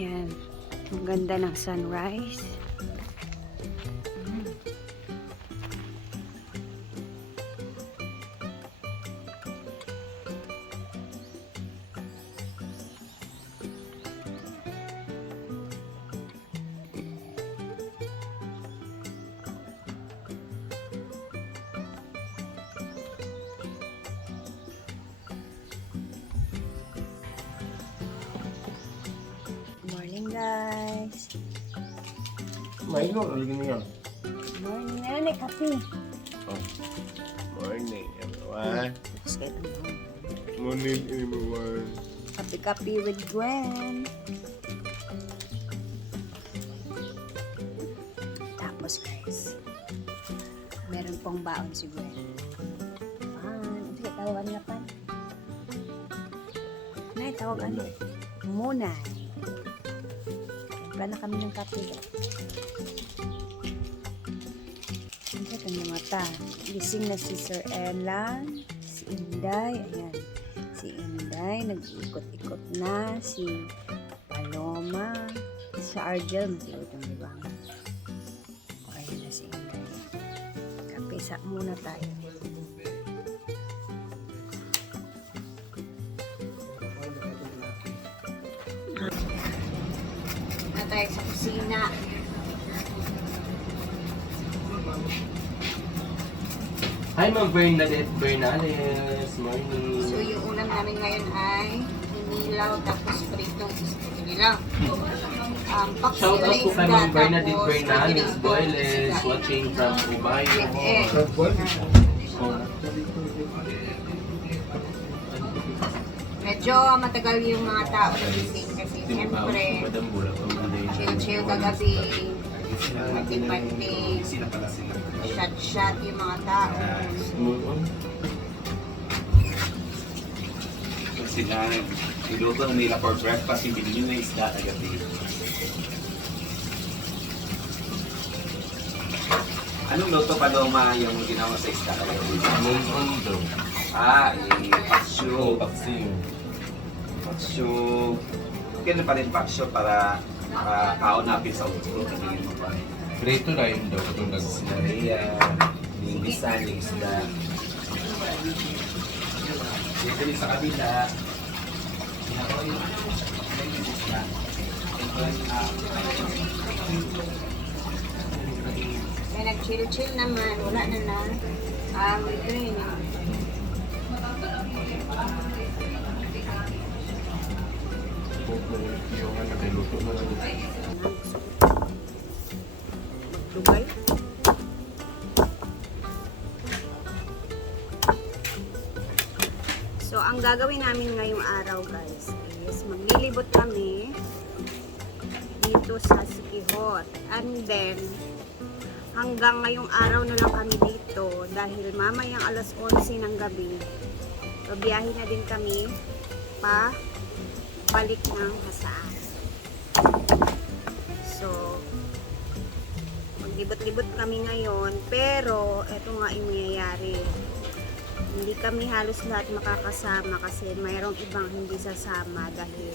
Ayan. Ang ganda ng sunrise. Morning, guys. Mainom, ligin niya. Morning, nanay, kape. Oh. Morning, everyone. Skate ang Morning, everyone. kape-kape with Gwen. Tapos, guys, meron pong baon si Gwen. Ito yung tawagan na pan. Nay, tawagan. Munay. Wala na kami ng kape. Ang kanyang mata. Gising na si Sir Ella, si Inday, ayan. Si Inday, nag-ikot-ikot na. Si Paloma, si Argel, masilot ang libang. O, ayan na si Inday. Kape muna tayo. Na tayo sa kusina. Hi, Ma'am Bernadette Bernales. Morning. So, yung ulam namin ngayon ay inilaw tapos pritong inilaw. Shout out po kay Ma'am Bernadette Bernales Boyles watching from Ubayo. Medyo matagal yung mga tao na gising kasi siyempre chill-chill kagabi, pati-pati, shot-shot yung mga tao. Sila, niluto na nila for breakfast, hindi nyo na isda agad dito. Anong luto pa daw yung ginawa sa isda agad dito? Mundo. Paksyo. Paksiyo. Paksyo. Kailan pa rin paksyo para kaunapin sa utro. Prito na yun daw katulad. Maria, nilisan, yung isda. Dito rin sa kabila. May nag-chill-chill naman, wala na na. Green. Yung ano, may luto na lang. Magdugay. So, ang gagawin namin ngayong araw, guys, is maglilibot kami dito sa Sikihor. And then, hanggang ngayong araw na lang kami dito dahil mamayang alas 11 ng gabi, babiyahin na din kami pa balik ng Hasaan. So, maglibot-libot kami ngayon, pero eto nga yung mangyayari. Hindi kami halos lahat makakasama kasi mayroong ibang hindi sasama dahil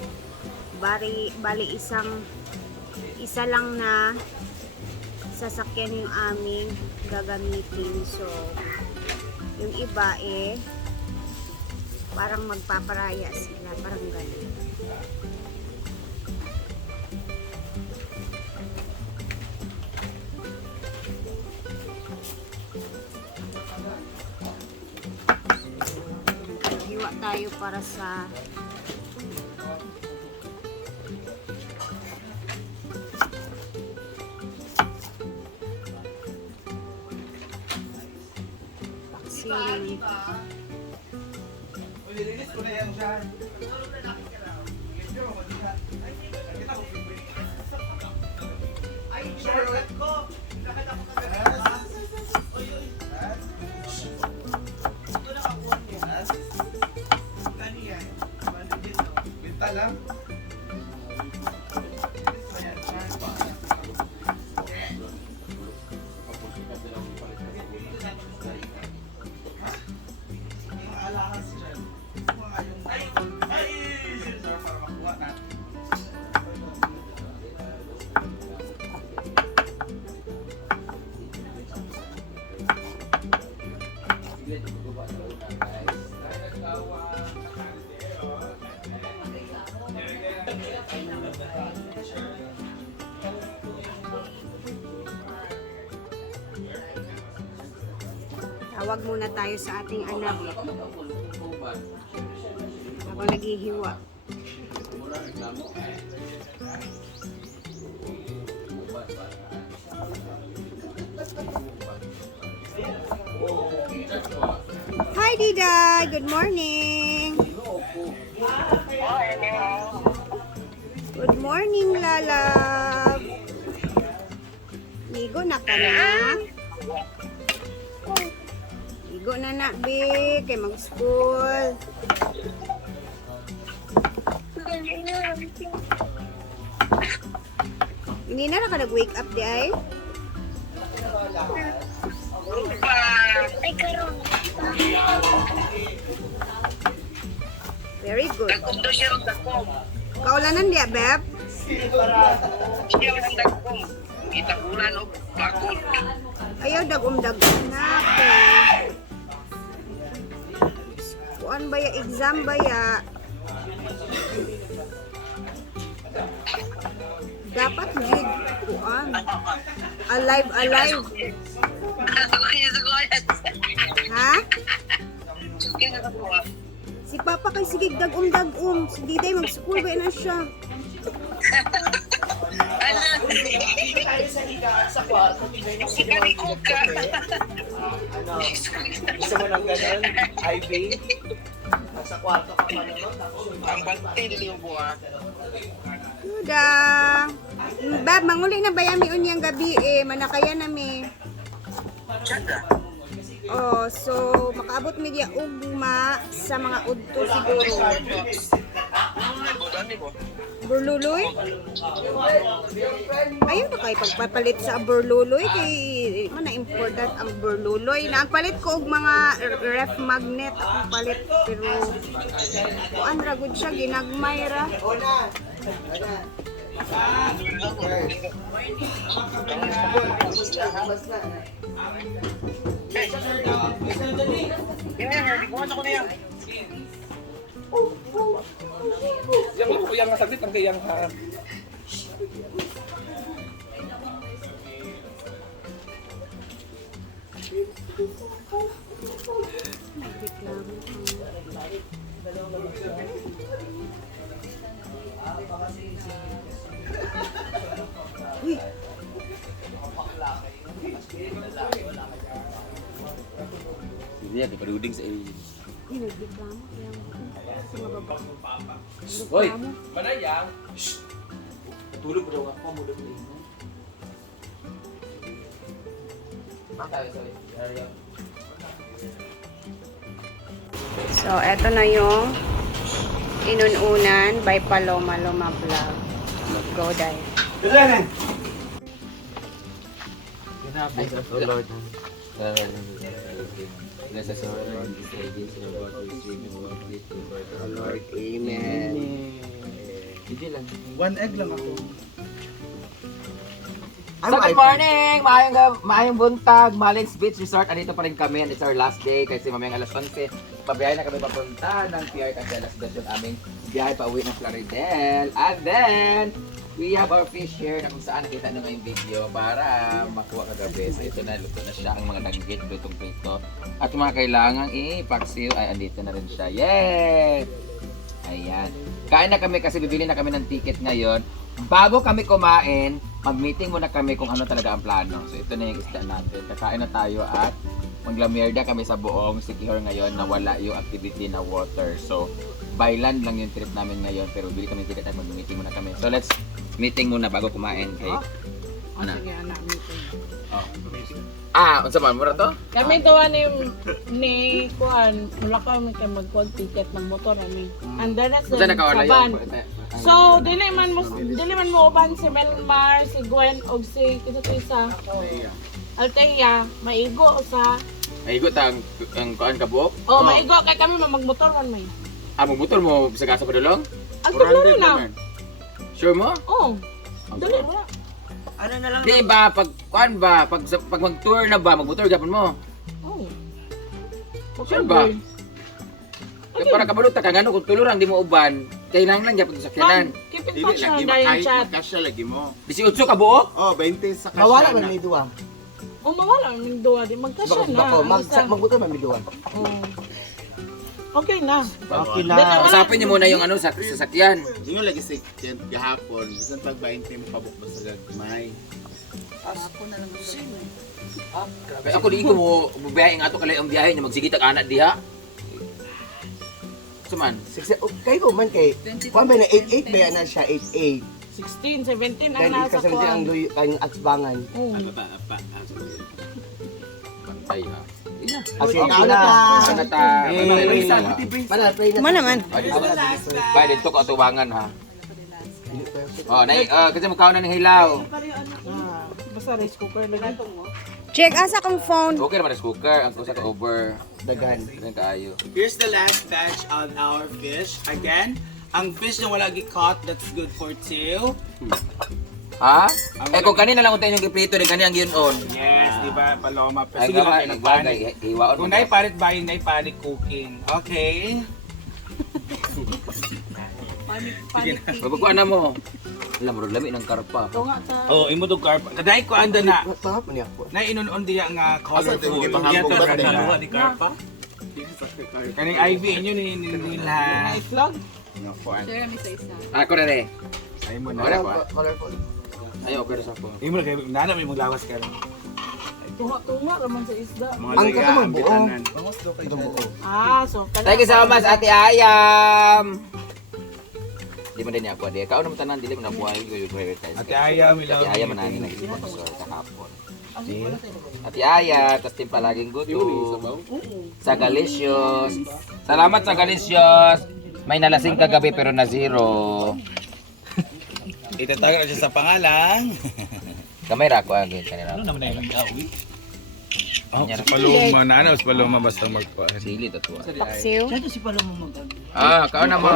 bali isa lang na sasakyan yung aming gagamitin. So, yung iba parang magpaparaya sila, parang gano'n. Hiwa tayo para sa paksiw. Tawag muna tayo sa ating anak. Habang naghihiwa. Hi, Dida! Good morning! Good morning, Lalab! Ligo na ka na? Ligo na na, Big. Kay mag-school. Hindi na ka nag-wake up, di ay? Very good. Kaulanan dia, Beb? Ayaw dagom-dagom na ako. Kuan ba ya? Exam ba ya? Dapat gid kuan. Alive. Ha? Si Papa kay sige dagom-dagom. Si Diday mag-school ba na siya? Isa mo ng ganun, Ivy. Nasa kwarto ka pa naman. Ang bantil yung buha. Duda. Bab, manguli na ba yami unyang gabi eh. Manakaya na mi. Oh, so makaabot mi dia ugma sa mga udto siguro. Burluloy? Ayun na kayo pagpapalit sa burluloy kay man na important ang burluloy. Nagpalit ko og mga ref magnet akong palit pero kuan ra gud siya ginagmay ra. Yang saglit ang kayang ha. Nagreklamo Uy! Hindi yan, iparuding sa iyo. Uy, nagreklamo. Sa mga baba. Hoy! Manayang! Tulog daw ako, mudag na ino. So, eto na yung inununan by Paloma Loma Vlog. Go, Day. Ay, oh Lord. Bless us all and say this in what we sing and what we do for the Lord. Amen. Hindi lang. One egg lang ako. So good morning! Maayong buntag, Malins Beach Resort. Andito pa rin kami and it's our last day kasi mamayang alas 11. Pabiyahe na kami papunta ng PR kasi alas 2 yung aming biyahe pa uwi ng Plaridel. And then, we have our fish here na kung saan nakita nyo ngayong video para makuha kagabi. So ito na, luto na siya ang mga danggit, lutong prito. At yung mga kailangang ipaksiw ay andito na rin siya. Yay! Ayan. Kain na kami kasi bibili na kami ng ticket ngayon. Bago kami kumain, mag-meeting muna kami kung ano talaga ang plano. So ito na yung isda natin. Kakain na tayo at maglamerda kami sa buong Siquijor ngayon na wala yung activity na water. So by land lang yung trip namin ngayon pero bili kami ticket at mag-meeting muna kami. So let's meeting muna bago kumain. Okay? Ano? Sige, anak, meeting. Unsa man mura to? Kami gawa ni Kuan, mula kami kay magkuhan ticket ng motor kami. Anda na sa Unsa nakawala van. yung So, dili man mo uban si Melmar, si Gwen og si Kitutisa. Althea, maigo sa Maigo ta ang kuan kabuok? maigo kay kami magmotor man may. Magmotor mo sa gasa padulong? Ang tulo na. Sure mo? Oh. Dali mo. Di ba pag kuan ba pag mag-tour na ba magmotor gapon mo? Oh. Sure ba? Kaya para kabalot ta kang ano kung tulurang di mo uban, kailangan lang gyapon sa sakyanan. Keep keep in touch na dahil chat. Kasya lagi mo. 18 ka buok? Oh, 20 sa kasya Mawala na. man may duwa. O mawala, may duwa din. Magkasya na. Bako, ang isa. magbuto man may duwa. Okay na. Okay Then, na. Usapin niyo muna yung ano sa sasakyan. Yung lagi si Kent gahapon, bisan pag 20 mo pabukbas sa gagmay. Grabe, ako di ko mo bubiyahe nga to kalay ang biyahe niya magsigitag anak diha. Suman. Kayo man kay, kuwan ba na 88 ba yan na siya 88. 16, 17 ang Dahil nasa ikasaliti ang kuwan. luyo kayong atsbangan. Ay ha. Kasi Ano na. ta? Para, pray na. Mana man? Bay dito ko atubangan ha. Oh, nay kasi mukha na ng hilaw. Ah, basta rice cooker lagi. Check asa kang phone. Okay naman ang cooker, ang kusa ka over. Dagan. Ganun kaayo. Here's the last batch on our fish. Again, ang fish na wala gi-caught, that's good for 2. Ha? Eh kung kanina lang unta yung giprito din kanina ang giyon. Yes, di ba? Paloma. Pero Ay sige nga lang ba kayo nagbagay nagpanik. hiwaon Kung mo. na'y parit bayin, na'y panic cooking. Okay? Babagkuan na mo. Alam mo lami ng karpa. Ito nga ta. Oh, imo to carp. Kaday ko anda na. Pahap man niya po. Na inon-on diya nga colorful. Asa, tingin, Diya bahambog ta ba tayo? naluha ni Carpa. Kaning IV inyo ni nila. Itlog. Ako na re. Ay mo Wala na. pa. Colorful. Ay okay sa ako. Imo na kay nana may maglawas ka ron. Tunga-tunga raman sa isda. Mga Ang luya, katamang ang buo. bitanan. Itong buo. Ah, so Thank you so much Ate Ayam. Di man din ako di. Kao naman tanan dili man buhay ko yung prioritize. Ate Aya, we Ate love Ayam you. man nang sponsor kahapon. Ate Aya, tas tim palaging gutom. Sa Galicious. Salamat sa Galicious. May nalasing kagabi pero na zero. Itatago na siya sa pangalang. Kamay ra ko ang kanila. Ano naman na yung gawi? Oh, sa Paloma na ano, sa Paloma basta magpa. Sili tatwa. Paksiw. Ah, kao na mo.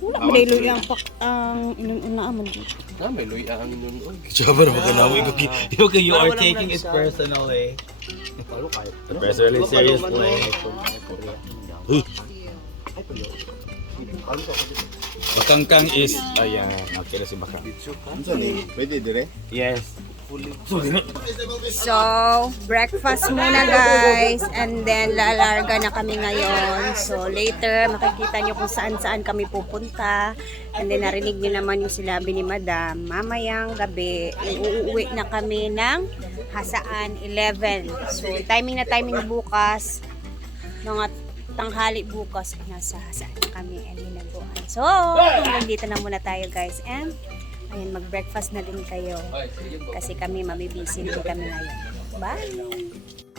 Wala mo dahil yung ang inuna man dito. May luya ang inunoon. Sabar mo ka na. Okay, you are taking it personally. Personally, seriously. Bakangkang is, ayan, okay na si Bakang. Ano ni? Pwede dire? Yes. So, breakfast muna guys. And then, lalarga na kami ngayon. So, later, makikita nyo kung saan-saan kami pupunta. And then, narinig nyo naman yung sinabi ni Madam. Mamayang gabi, uuwi na kami ng Hasaan 11. So, timing na timing bukas. Mga tanghali bukas, nasa Hasaan na kami. And minabuan. So, hanggang dito na muna tayo guys. And, ayun, mag-breakfast na din kayo. Kasi kami, mamibisi din kami ngayon. Bye!